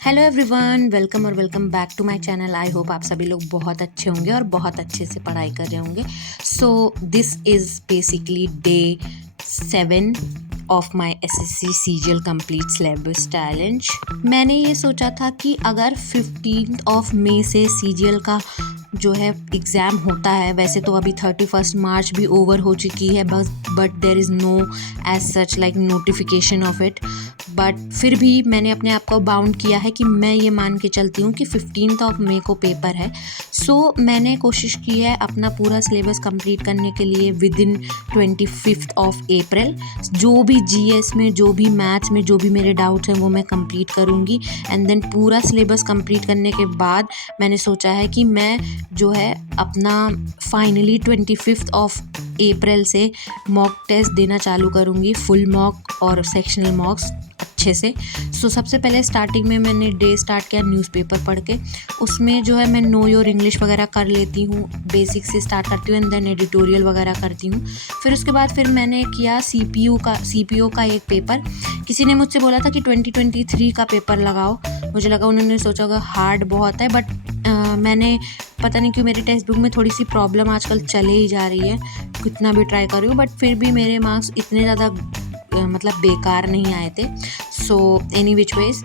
Hello everyone, welcome back to my channel. I hope आप सभी लोग बहुत अच्छे होंगे और बहुत अच्छे से पढ़ाई कर रहे होंगे। So this is basically day 7 of my SSC CGL complete syllabus challenge. मैंने ये सोचा था कि अगर 15 ऑफ मई से सीजीएल का जो है एग्ज़ाम होता है, वैसे तो अभी 31 मार्च भी ओवर हो चुकी है, but there is no age such like notification of it. But फिर भी मैंने अपने आप को बाउंड किया है कि मैं ये मान के चलती हूँ कि 15 ऑफ मई को पेपर है। सो मैंने कोशिश की है अपना पूरा सिलेबस कंप्लीट करने के लिए विद इन 25 ऑफ अप्रैल। जो भी जीएस में, जो भी मैथ्स में, जो भी मेरे डाउट्स हैं वो मैं कंप्लीट करूँगी। एंड देन पूरा सिलेबस कंप्लीट करने के बाद मैंने सोचा है कि मैं जो है अपना फाइनली 25 ऑफ अप्रैल से मॉक टेस्ट देना चालू करूँगी, फुल मॉक और सेक्शनल मॉक्स अच्छे से। सो सबसे पहले स्टार्टिंग में मैंने डे स्टार्ट किया न्यूज़पेपर पढ़ के। उसमें जो है मैं नो योर इंग्लिश वगैरह कर लेती हूँ, बेसिक से स्टार्ट करती हूँ एंड देन एडिटोरियल वगैरह करती हूँ। फिर उसके बाद फिर मैंने किया सीपीओ का एक पेपर। किसी ने मुझसे बोला था कि 2023 का पेपर लगाओ। मुझे लगा उन्होंने सोचा होगा हार्ड बहुत है, बट मैंने पता नहीं क्यों मेरे टेक्स्ट बुक में थोड़ी सी प्रॉब्लम आजकल चले ही जा रही है, कितना भी ट्राई कर रही हूँ, बट फिर भी मेरे मार्क्स इतने ज़्यादा मतलब बेकार नहीं आए थे। So any which ways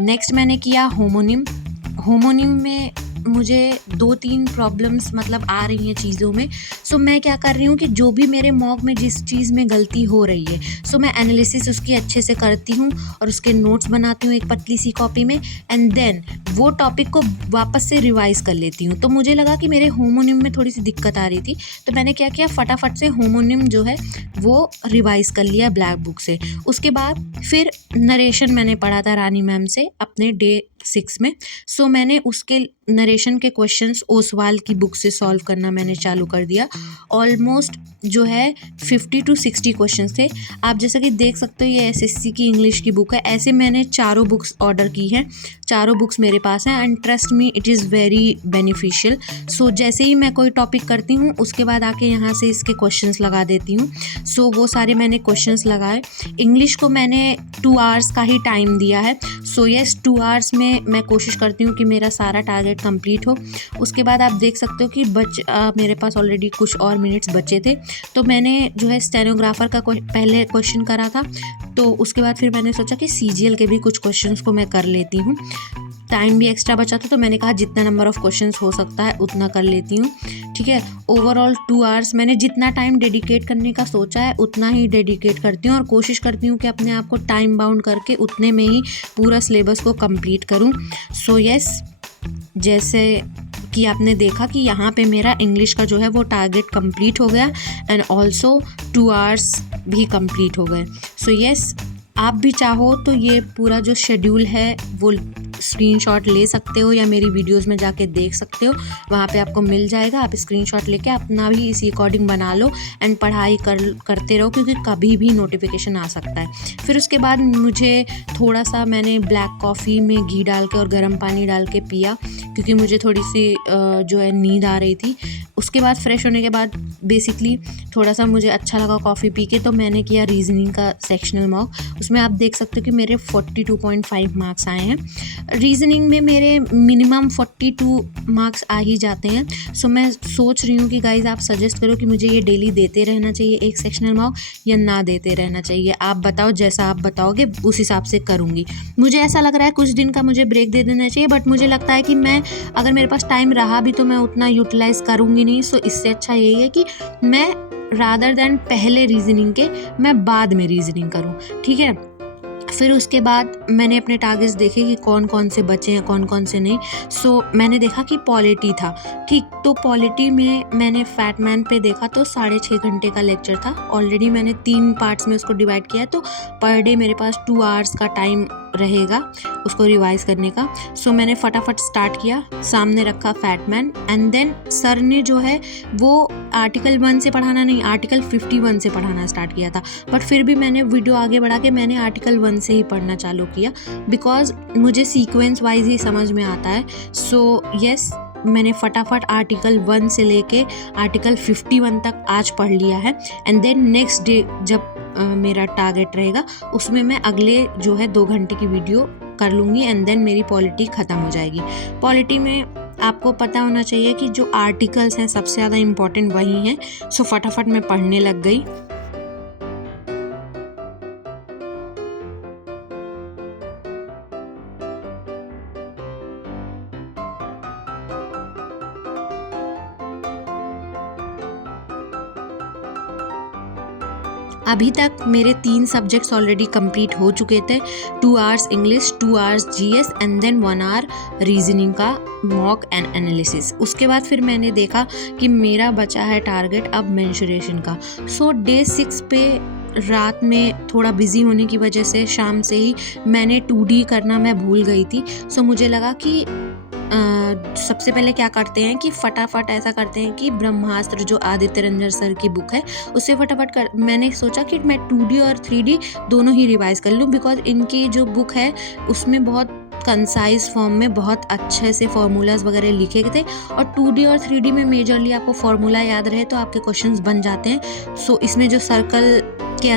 next मैंने किया होमोनिम में मुझे 2-3 प्रॉब्लम्स मतलब आ रही हैं चीज़ों में। सो मैं क्या कर रही हूँ कि जो भी मेरे मॉक में जिस चीज़ में गलती हो रही है, सो मैं एनालिसिस उसकी अच्छे से करती हूँ और उसके नोट्स बनाती हूँ एक पतली सी कॉपी में एंड देन वो टॉपिक को वापस से रिवाइज़ कर लेती हूँ। तो मुझे लगा कि मेरे होमोनिम में थोड़ी सी दिक्कत आ रही थी, तो मैंने क्या किया, फटाफट से होमोनिम जो है वो रिवाइज़ कर लिया ब्लैक बुक से। उसके बाद फिर नरेशन मैंने पढ़ा था रानी मैम से अपने डे 6 में। सो मैंने उसके नरेशन के क्वेश्चंस ओसवाल की बुक से सॉल्व करना मैंने चालू कर दिया। ऑलमोस्ट जो है 50 to 60 क्वेश्चंस थे। आप जैसा कि देख सकते हो ये एसएससी की इंग्लिश की बुक है। ऐसे मैंने चारों बुक्स ऑर्डर की हैं, चारों बुक्स मेरे पास हैं and trust me it is very beneficial. So जैसे ही मैं कोई टॉपिक करती हूँ उसके बाद आके यहाँ से इसके क्वेश्चंस लगा देती हूँ। सो वो सारे मैंने क्वेश्चंस लगाए। इंग्लिश को मैंने 2 आवर्स का ही टाइम दिया है। सो येस 2 आवर्स में मैं कोशिश करती हूँ कि मेरा सारा टारगेट कंप्लीट हो। उसके बाद आप देख सकते हो कि मेरे पास ऑलरेडी कुछ और मिनट्स बचे थे, तो मैंने जो है स्टेनोग्राफर का पहले क्वेश्चन करा था। तो उसके बाद फिर मैंने सोचा कि सीजीएल के भी कुछ क्वेश्चंस को मैं कर लेती हूँ। टाइम भी एक्स्ट्रा बचा था, तो मैंने कहा जितना नंबर ऑफ़ क्वेश्चंस हो सकता है उतना कर लेती हूँ। ठीक है, ओवरऑल 2 आवर्स मैंने जितना टाइम डेडिकेट करने का सोचा है उतना ही डेडिकेट करती हूँ और कोशिश करती हूँ कि अपने आप को टाइम बाउंड करके उतने में ही पूरा सिलेबस को कंप्लीट करूँ। सो येस, जैसे कि आपने देखा कि यहाँ पे मेरा इंग्लिश का जो है वो टारगेट कंप्लीट हो गया एंड ऑल्सो 2 आवर्स भी कंप्लीट हो गए। सो येस, आप भी चाहो तो ये पूरा जो शेड्यूल है वो स्क्रीनशॉट ले सकते हो या मेरी वीडियोस में जाके देख सकते हो, वहाँ पे आपको मिल जाएगा। आप स्क्रीनशॉट लेके अपना भी इसी अकॉर्डिंग बना लो एंड पढ़ाई करते रहो, क्योंकि कभी भी नोटिफिकेशन आ सकता है। फिर उसके बाद मुझे थोड़ा सा मैंने ब्लैक कॉफ़ी में घी डाल के और गर्म पानी डाल के पिया, क्योंकि मुझे थोड़ी सी जो है नींद आ रही थी। उसके बाद फ्रेश होने के बाद बेसिकली थोड़ा सा मुझे अच्छा लगा कॉफ़ी पी के, तो मैंने किया रीजनिंग का सेक्शनल मॉक। उसमें आप देख सकते हो कि मेरे 42.5 मार्क्स आए हैं। रीजनिंग में मेरे मिनिमम 42 मार्क्स आ ही जाते हैं। सो मैं सोच रही हूँ कि गाइज आप सजेस्ट करो कि मुझे ये डेली देते रहना चाहिए एक सेक्शनल मॉक या ना देते रहना चाहिए। आप बताओ, जैसा आप बताओगे उस हिसाब से करूँगी। मुझे ऐसा लग रहा है कुछ दिन का मुझे ब्रेक दे देना चाहिए, बट मुझे लगता है कि मैं अगर मेरे पास टाइम रहा भी तो मैं उतना यूटिलाइज़ करूँगी नहीं। सो इससे अच्छा यही है कि मैं रादर दैन पहले रीजनिंग के मैं बाद में रीजनिंग करूँ। ठीक है, फिर उसके बाद मैंने अपने टारगेट्स देखे कि कौन कौन से बचे हैं, कौन कौन से नहीं। सो मैंने देखा कि पॉलिटी था। ठीक, तो पॉलिटी में मैंने फैटमैन पे देखा तो 6.5 घंटे का लेक्चर था। ऑलरेडी मैंने 3 पार्ट्स में उसको डिवाइड किया है, तो पर डे मेरे पास 2 आवर्स का टाइम रहेगा उसको रिवाइज़ करने का। सो मैंने फटाफट स्टार्ट किया, सामने रखा फैटमैन एंड देन सर ने जो है वो आर्टिकल 1 से पढ़ाना नहीं, आर्टिकल 51 से पढ़ाना स्टार्ट किया था। बट फिर भी मैंने वीडियो आगे बढ़ा के मैंने आर्टिकल 1 से ही पढ़ना चालू किया, बिकॉज मुझे सीक्वेंस वाइज ही समझ में आता है। सो येस, मैंने फटाफट आर्टिकल 1 से लेके आर्टिकल 51 तक आज पढ़ लिया है एंड देन नेक्स्ट डे जब मेरा टारगेट रहेगा उसमें मैं अगले जो है 2 घंटे की वीडियो कर लूँगी एंड देन मेरी पॉलिटी ख़त्म हो जाएगी। पॉलिटी में आपको पता होना चाहिए कि जो आर्टिकल्स हैं सबसे ज़्यादा इम्पॉर्टेंट वही हैं। सो फटाफट मैं पढ़ने लग गई। अभी तक मेरे 3 सब्जेक्ट्स ऑलरेडी कंप्लीट हो चुके थे। 2 hours English, 2 hours GS and then 1 hour reasoning का मॉक एंड एनालिसिस। उसके बाद फिर मैंने देखा कि मेरा बचा है टारगेट अब मेंसुरेशन का। सो डे 6 पे रात में थोड़ा बिजी होने की वजह से शाम से ही मैंने 2D करना मैं भूल गई थी। सो मुझे लगा कि सबसे पहले क्या करते हैं कि फटाफट ऐसा करते हैं कि ब्रह्मास्त्र जो आदित्य रंजन सर की बुक है उससे फटाफट कर, मैंने सोचा कि मैं 2D और 3D दोनों ही रिवाइज कर लूँ, बिकॉज इनकी जो बुक है उसमें बहुत कंसाइज फॉर्म में बहुत अच्छे से फार्मूलाज वगैरह लिखे गए थे और 2D और 3D में मेजरली आपको फार्मूला याद रहे तो आपके क्वेश्चंस बन जाते हैं। सो इसमें जो सर्कल के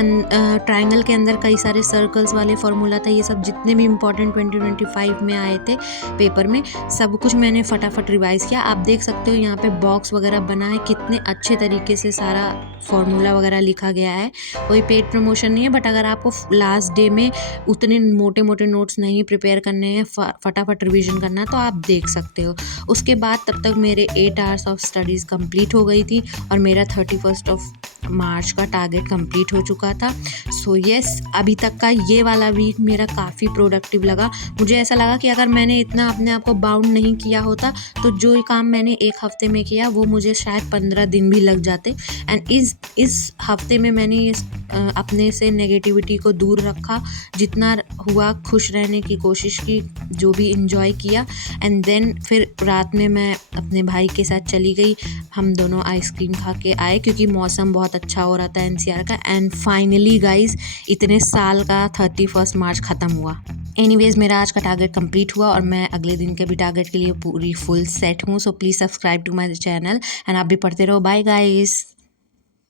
ट्रायंगल के अंदर कई सारे सर्कल्स वाले फार्मूला था, ये सब जितने भी इंपॉर्टेंट 2025 में आए थे पेपर में, सब कुछ मैंने फटाफट रिवाइज किया। आप देख सकते हो यहाँ पे बॉक्स वगैरह बना है, कितने अच्छे तरीके से सारा फार्मूला वगैरह लिखा गया है। कोई पेड प्रमोशन नहीं है, बट अगर आपको लास्ट डे में उतने मोटे मोटे नोट्स नहीं प्रिपेयर करने हैं, फटाफट रिवीजन करना है तो आप देख सकते हो। उसके बाद तब तक मेरे 8 आवर्स ऑफ स्टडीज़ कंप्लीट हो गई थी और मेरा 31 ऑफ मार्च का टारगेट कंप्लीट हो चुका था। सो यस, अभी तक का ये वाला वीक मेरा काफ़ी प्रोडक्टिव लगा। मुझे ऐसा लगा कि अगर मैंने इतना अपने आप को बाउंड नहीं किया होता तो जो काम मैंने एक हफ्ते में किया वो मुझे शायद 15 दिन भी लग जाते। एंड इस हफ्ते में मैंने अपने से नेगेटिविटी को दूर रखा, जितना हुआ खुश रहने की कोशिश की, जो भी इंजॉय किया। एंड देन फिर रात में मैं अपने भाई के साथ चली गई, हम दोनों आइसक्रीम खा के आए क्योंकि मौसम बहुत अच्छा हो रहा था एनसीआर का। एंड फाइनली गाइज इतने साल का 31 मार्च ख़त्म हुआ। एनीवेज मेरा आज का टारगेट कंप्लीट हुआ और मैं अगले दिन के भी टारगेट के लिए पूरी फुल सेट हूँ। So please subscribe to my channel and आप भी पढ़ते रहो। Bye guys.